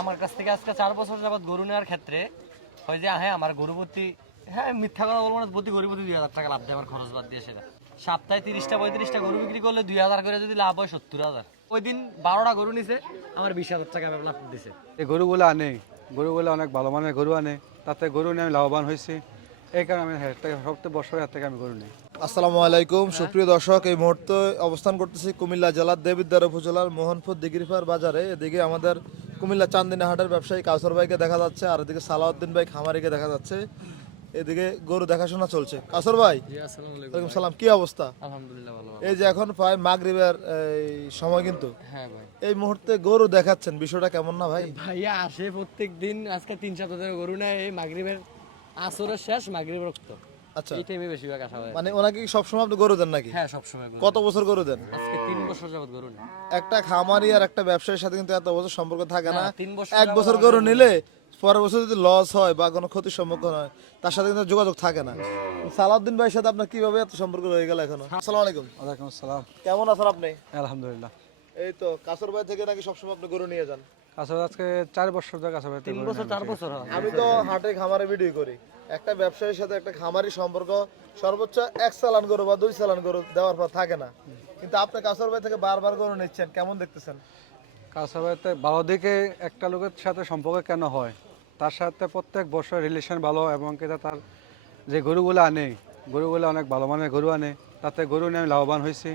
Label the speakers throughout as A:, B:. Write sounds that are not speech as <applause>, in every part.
A: আমার কাছ থেকে আজকে চার বছর যাবত গরু নেওয়ার ক্ষেত্রে হয় যে হ্যাঁ আমার গরু প্রতি হ্যাঁ মিথ্যা কথা বলব না প্রতি গরু দুই হাজার টাকা লাভ দেয় আমার খরচ বাদ দিয়ে সেটা। সপ্তাহে তিরিশটা পঁয়ত্রিশটা গরু বিক্রি করলে দুই হাজার করে যদি লাভ হয় সত্তর হাজার। ওই দিন বারোটা গরু নিছে আমার বিশ হাজার টাকা লাভ দিছে।
B: এই গরুগুলো আনে গরুগুলো অনেক ভালো মানের গরু আনে তাতে গরু নিয়ে আমি লাভবান হয়েছি। এই কারণে আমি হাজার টাকা সপ্তাহে বছরে হাত থেকে আমি গরু নিই।
C: আসসালামু আলাইকুম সুপ্রিয় দর্শক এই মুহূর্তে অবস্থান করতেছি কুমিল্লা জেলার দেবিদ্বার উপজেলার মোহনপুর দিগিরপাড় বাজারে। এদিকে আমাদের কুমিল্লা চান্দিনা হাটের ব্যবসায়ী কাউসর ভাইকে দেখা যাচ্ছে আর এদিকে সালাউদ্দিন ভাই খামারিকে দেখা যাচ্ছে। এদিকে গরু দেখাশোনা চলছে। কাউসর ভাই ওয়ালাইকুম সালাম কি অবস্থা?
A: আলহামদুলিল্লাহ ভালো
C: এই যে এখন প্রায় মাগরিবের এই সময় কিন্তু।
A: হ্যাঁ ভাই।
C: এই মুহূর্তে গরু দেখাচ্ছেন বিষয়টা কেমন না ভাই?
A: ভাইয়া আসে প্রত্যেক দিন আজকে তিন সপ্তাহ ধরে গরু নেয় এই মাগরিবের আসরের শেষ মাগরিব রক্ত।
C: আচ্ছা।
A: এই টাইমে বেশিরভাগ আসা হয়।
C: মানে ওনাকে কি সবসময় আপনি গরু দেন নাকি?
A: হ্যাঁ সবসময় গরু
C: কত বছর গরু দেন?
A: আজকে তিন বছর যাবত গরু
C: একটা খামারি আর একটা ব্যবসায়ীর সাথে কিন্তু এত বছর সম্পর্ক থাকে না।
A: না, তিন বছর
C: এক বছর গরু নিলে পরের বছর যদি লস হয় বা কোনো ক্ষতির সম্মুখীন হয় তার সাথে কিন্তু যোগাযোগ থাকে না। সালাউদ্দিন ভাইয়ের সাথে আপনার কীভাবে এত সম্পর্ক রয়ে গেল এখনও? আসসালামু আলাইকুম।
B: ওয়ালাইকুম আসসালাম।
C: কেমন আছেন আপনি?
B: আলহামদুলিল্লাহ।
C: এই তো কাসর ভাই থেকে নাকি সবসময় আপনি গরু নিয়ে যান?
B: আসলে আজকে চার বছর ধরে কাছে
A: তিন বছর চার বছর
C: আমি তো হাটে খামারে ভিডিও করি। একটা ব্যবসায়ীর সাথে একটা খামারি সম্পর্ক সর্বোচ্চ এক চালান গরু বা দুই চালান গরু দেওয়ার পর থাকে না। কিন্তু আপনি কাসর ভাই থেকে বারবার গরু নিচ্ছেন কেমন দেখতেছেন?
B: কাছাবাড়িতে ভালো দিকে একটা লোকের সাথে সম্পর্ক কেন হয়? তার সাথে প্রত্যেক বছর রিলেশন ভালো এবং কেটা তার যে গরুগুলো আনে গরুগুলো অনেক ভালো মানের গরু আনে তাতে গরু নিয়ে আমি লাভবান হয়েছি।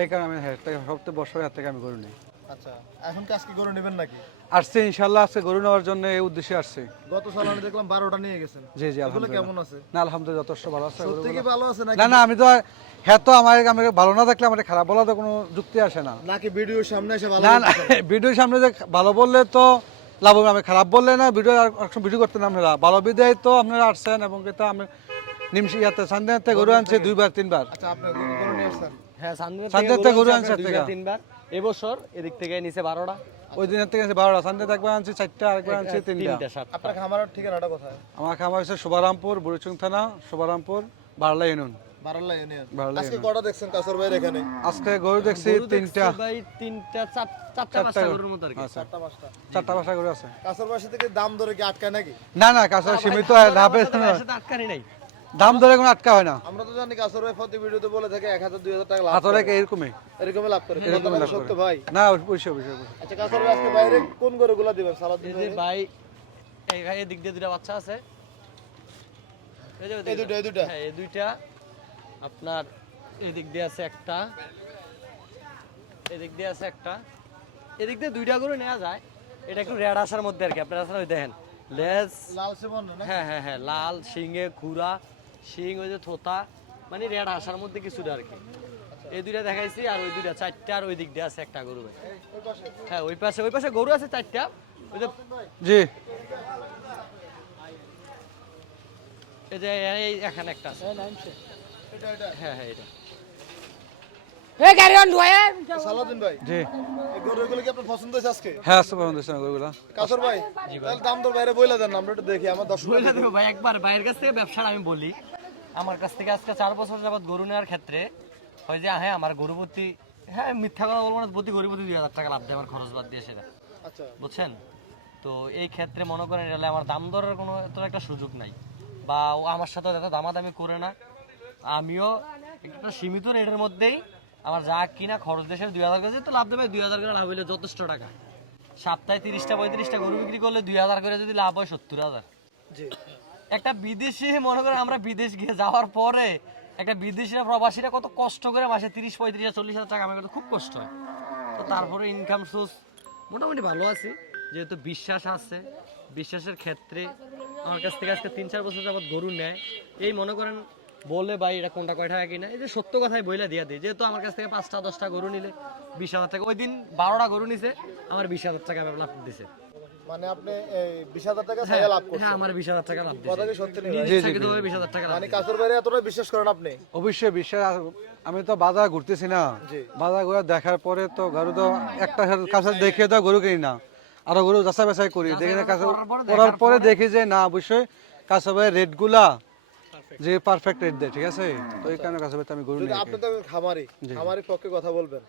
B: এই কারণে আমি সপ্তাহে বছরে হাত থেকে আমি গরু নিই।
C: আচ্ছা এখন কি আজকে গরু নেবেন নাকি?
B: আসছে ইনশাল্লাহ আসছে গরু নেওয়ার জন্য এই উদ্দেশ্যে আসছে।
C: গত চালানে দেখলাম বারোটা নিয়ে গেছেন।
B: জি জি আলহামদুলিল্লাহ।
C: কেমন আছে?
B: না আলহামদুলিল্লাহ যথেষ্ট ভালো আছে
C: সত্যি কি ভালো আছে নাকি?
B: না না আমি তো হ্যাঁ তো আমার আমি ভালো না থাকলে আমার খারাপ বলা তো কোনো যুক্তি আসে না।
C: নাকি ভিডিও সামনে এসে ভালো
B: না না ভিডিওর <laughs> সামনে যে ভালো বললে তো লাভ হবে আমি খারাপ বললে না ভিডিও ভিডিও করতেন আপনারা। ভালো বিদায় তো আপনারা আসছেন এবং এটা আমি নিমশি ইয়াতে সান্দিনাতে গরু আনছি দুইবার তিনবার।
C: আচ্ছা আপনি গরু নিয়ে আসছেন?
A: হ্যাঁ সানদের
B: গরু আনছে
A: তিনবার। এবছর এদিক থেকে নিচে বারোটা।
B: ওই দিনের থেকে আনছি বারোটা সান্দিনাতে একবার আনছি চারটা আরেকবার আনছি তিনটা।
A: তিনটা সাতটা।
C: আপনার খামারের ঠিকানাটা কোথায়?
B: আমার খামার হচ্ছে শুভারামপুর বুড়িচুং থানা শুভারামপুর বারলা ইউনিয়ন।
C: আজকে কটা দেখছেন কাসর ভাইয়ের এখানে?
B: আজকে গরু দেখছি তিনটা।
A: ভাই তিনটা চার- চারটা পাঁচটা গরুর মতো আর কি।
C: চারটা পাঁচটা।
B: চারটা বাসা গরু আছে।
C: কাসর ভাইয়ের সাথে কি দাম ধরে কি আটকায় নাকি?
B: না না কাছে সীমিত
A: আটকানি নাই।
B: দাম ধরে কোনো আটকা হয় না।
C: আমরা তো জানি কাসর ভাই প্রতি ভিডিওতে বলে থাকে এক হাজার দুই হাজার টাকা লাভ
B: হাতরে এরকমই?
C: এরকমই লাভ করে।
B: এরকমই লাভ
C: সত্য ভাই?
B: না অবশ্যই অবশ্যই অবশ্যই
C: আচ্ছা কাসর ভাই আজকে বাইরে কোন গরুগুলা দিবেন? সালাদ
A: এই যে ভাই এই ভাই এদিক দিয়ে দুইটা বাচ্চা আছে। এই যে
C: এই দুটো এই দুটো
A: হ্যাঁ এই দুইটা। আপনার এদিক দিয়ে আছে একটা। এদিক দিয়ে আছে একটা। এদিক দিয়ে দুইটা গরু নেওয়া যায়। এটা একটু রেড আসার মধ্যে আর কি। আপনারা আসলে ওই দেখেন। লেজ
C: লাল সেবন না?
A: হ্যাঁ হ্যাঁ হ্যাঁ লাল শিঙে খুরা। শিং ওই যে থোতা মানে রেড আসার মধ্যে কিছুটা আর কি। এই দুইটা দেখাইছি আর ওই দুইটা চারটা আর ওই দিক দিয়ে আছে একটা গরু
C: পাশে
A: হ্যাঁ ওই পাশে ওই পাশে গরু আছে চারটা। ওই যে
B: জি।
A: এই যে এই এখানে একটা আছে।
C: এটা এটা
A: হ্যাঁ হ্যাঁ এটা।
C: সালাদিন ভাই
B: জি।
C: এই গরুগুলো কি আপনার পছন্দ হয়েছে আজকে?
B: হ্যাঁ আসতে পারেন দেশের গরুগুলা।
C: কাসর ভাই তাহলে দাম দর বাইরে বইলা দেন আমরা একটু দেখি আমার দর্শক
A: বলে দেবো ভাই একবার বাইরের কাছ থেকে ব্যবসাটা আমি বলি। আমার কাছ থেকে আজকে চার বছর যাবত গরু নেওয়ার ক্ষেত্রে হয় যে হ্যাঁ আমার গরু প্রতি হ্যাঁ মিথ্যা কথা বলব না প্রতি গরু প্রতি দুই হাজার টাকা লাভ দেয় আমার খরচ বাদ দিয়ে সেটা।
C: আচ্ছা।
A: বুঝছেন? তো এই ক্ষেত্রে মনে করেন এলে আমার দাম দরের কোনো এত একটা সুযোগ নাই। বা ও আমার সাথে এত দামাদামি করে না। আমিও একটা সীমিত রেটের মধ্যেই আমার যা কিনা খরচ দেশে দুই হাজার করে তো লাভ দেবে দুই হাজার করে লাভ হইলে যথেষ্ট টাকা। সপ্তাহে তিরিশটা পঁয়ত্রিশটা গরু বিক্রি করলে দুই হাজার করে যদি লাভ হয় সত্তর হাজার।
C: জি।
A: একটা বিদেশি, মনে করেন আমরা বিদেশ গিয়ে যাওয়ার পরে একটা বিদেশিরা প্রবাসীরা কত কষ্ট করে মাসে তিরিশ, পঁয়ত্রিশ চল্লিশ হাজার টাকা আমার খুব কষ্ট হয়। তো তারপরে ইনকাম সোর্স মোটামুটি ভালো আছে, যেহেতু বিশ্বাস আছে, বিশ্বাসের ক্ষেত্রে আমার কাছ থেকে আজকে তিন, চার বছর যাবত গরু নেয়। এই মনে করেন বলে ভাই, এটা কোনটা কয় টাকা কিনা? এই যে সত্য কথাই বইলা দিয়া দিই যেহেতু আমার কাছ থেকে পাঁচটা, দশটা গরু নিলে বিশ হাজার টাকা। ওই দিন বারোটা গরু নিছে, আমার বিশ হাজার টাকা লাভ দিছে।
C: মানে আপনি এই বিশ হাজার টাকা ছায়া লাভ
A: হ্যাঁ আমার বিশ হাজার টাকা লাভ
C: কথা কি সত্যি নেই
A: নিজে বিশ হাজার টাকা
C: মানে কাসর ভাইরে এতটা বিশ্বাস করেন আপনি?
B: অবশ্যই বিশ্বাস। আমি তো বাজার ঘুরতেছি না। বাজার ঘুরে দেখার পরে তো গরু তো একটা কাছে দেখে তো গরু কিনি না। আরও গরু যাচাই বাছাই করি দেখে না কাছে
A: করার পরে
B: দেখি যে না অবশ্যই কাছে রেটগুলা যে পারফেক্ট রেট দেয় ঠিক আছে? তো এই কারণে কাছে আমি গরু
C: যদি
B: নিয়ে
C: আপনি তো খামারি খামারির পক্ষে কথা বলবেন।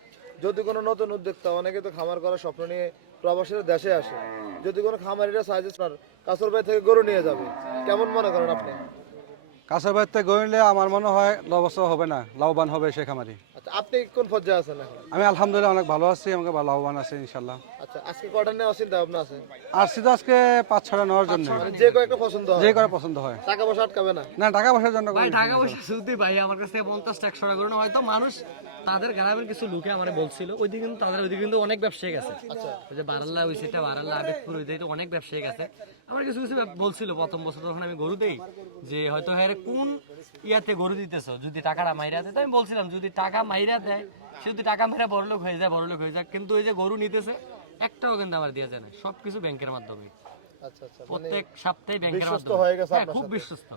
C: যদি কোনো নতুন উদ্যোক্তা অনেকে তো খামার করার স্বপ্ন নিয়ে প্রবাসীরা দেশে আসে। যদি কোনো খামারিরা সাজেস্ট করে কাসর ভাই থেকে গরু নিয়ে যাবে কেমন মনে করেন আপনি?
B: কাসর ভাই থেকে গরু নিলে আমার মনে হয় লবস হবে না লাভবান হবে সেই খামারি।
C: আচ্ছা আপনি কোন পর্যায়ে আছেন এখন?
B: আমি আলহামদুলিল্লাহ অনেক ভালো আছি আমাকে ভালো লাভবান আছে ইনশাল্লাহ।
C: আচ্ছা আজকে কটা নেওয়ার চিন্তা ভাবনা আছে?
B: আসছি তো আজকে পাঁচ ছটা নেওয়ার জন্য।
C: মানে যে কয়েকটা পছন্দ হয়।
B: যে করে পছন্দ হয়।
C: টাকা পয়সা আটকাবে না।
B: না টাকা পয়সার জন্য
A: ভাই টাকা পয়সা শুধু ভাই আমার কাছে পঞ্চাশ একশো টাকা করে হয়তো মানুষ তাদের গ্রামের কিছু লোকে আমার বলছিল ওইদিকে কিন্তু তাদের ওইদিকে কিন্তু অনেক ব্যবসায়ী গেছে।
C: আচ্ছা।
A: ওই যে বারাল্লা ওই সেটা বারাল্লা আবেদপুর ওই দিকে অনেক ব্যবসায়ী গেছে। আমার কিছু কিছু বলছিল প্রথম বছর যখন আমি গরু দেই যে হয়তো হ্যাঁ কোন ইয়াতে গরু দিতেছো? যদি টাকাটা মাইরা দেয় তো আমি বলছিলাম যদি টাকা মাইরা দেয় সে যদি টাকা মেরে বড়লোক হয়ে যায় বড়লোক হয়ে যায় কিন্তু ওই যে গরু নিতেছে একটাও কিন্তু আমার দেওয়া যায় না। সবকিছু ব্যাংকের মাধ্যমে।
C: আচ্ছা আচ্ছা মানে
A: প্রত্যেক সপ্তাহে ব্যাংকের মাধ্যমে।
C: হয়ে গেছে
A: খুব বিশ্বস্ত।